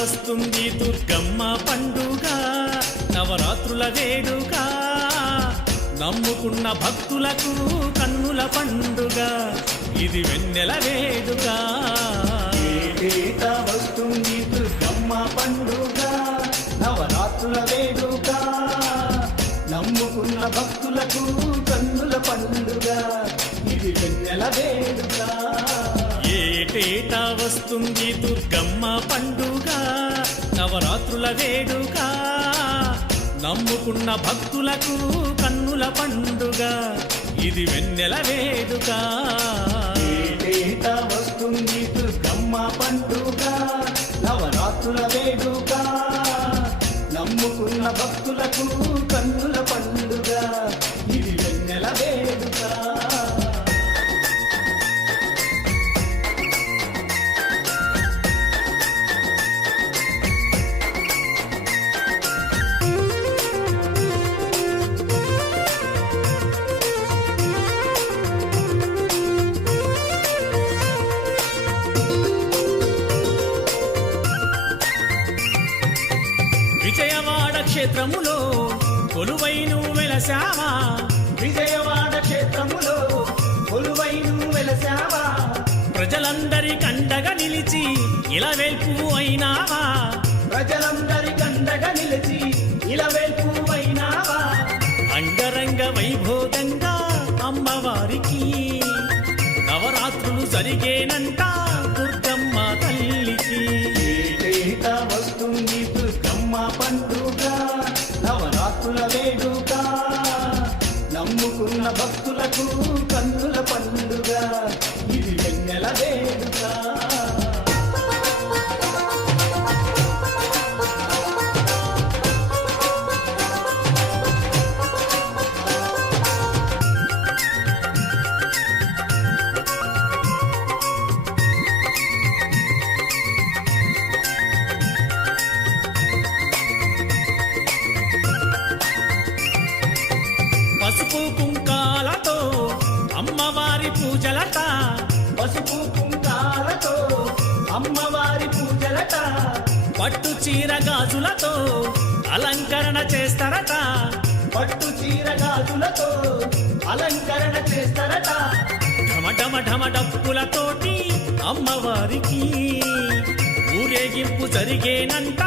వస్తుంది దుర్గమ్మ పండుగ, నవరాత్రుల వేడుక, నమ్ముకున్న భక్తులకు కన్నుల పండుగ, ఇది వెన్నెల వేడుక. ఏటేటా వస్తుంది దుర్గమ్మ పండుగ, నవరాత్రుల వేడుక, నమ్ముకున్న భక్తులకు కన్నుల పండుగ, ఇది వెన్నెల వేడుక. ఏటేటా వస్తుంది దుర్గమ్మ పండుగ, నవరాత్రుల వేడుక, నమ్ముకున్న భక్తులకు కన్నుల పండుగ, ఇది వెన్నెల వేడుక. ఏటేటా వస్తుంది దుర్గమ్మ పండుగ, నవరాత్రుల వేడుక, నమ్ముకున్న భక్తులకు కన్నుల పండుగ, ఇది వెన్నెల వేడుక. విజయవాడ క్షేత్రములో కొలువైను వెలసావా, విజయవాడ క్షేత్రములో కొలువైను వెలసావా, ప్రజలందరి కండగా నిలిచి ఇలవేల్పు అయినావా, ప్రజలందరి కండగా నిలిచి ఇలవేల్పు అయినావా, అంగరంగ వైభోగంగా అమ్మవారికి నవరాత్రులు జరిగేనంట దుర్గమ్మ తల్లికి. ఏటేటా వస్తుంది దుర్గమ్మ పండుగ, నవరాత్రుల వేడుక, నమ్ముకున్న భక్తులకు కన్నుల పండుగ, ఇది వెన్నెల వేడుక. పసుపు కుంకాలతో అమ్మవారి పూజలట, పసుపు కుంకాలతో అమ్మవారి పూజలట, పట్టు చీర గాజులతో అలంకరణ చేస్తారట, పట్టు చీర గాజులతో అలంకరణ చేస్తారట, ఢమ ఢమ ఢమ డప్పులతోటి అమ్మవారికి ఊరేగింపు జరిగేనంట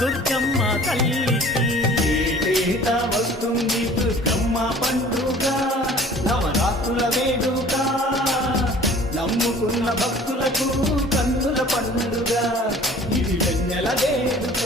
దుర్గమ్మ తల్లికి. ఏటేటా వస్తుంది దుర్గమ్మ పండుగ, నవరాత్రుల వేడుక, నమ్ముకున్న భక్తులకు కన్నుల పండుగ, ఇది వెన్నెల వేడుక.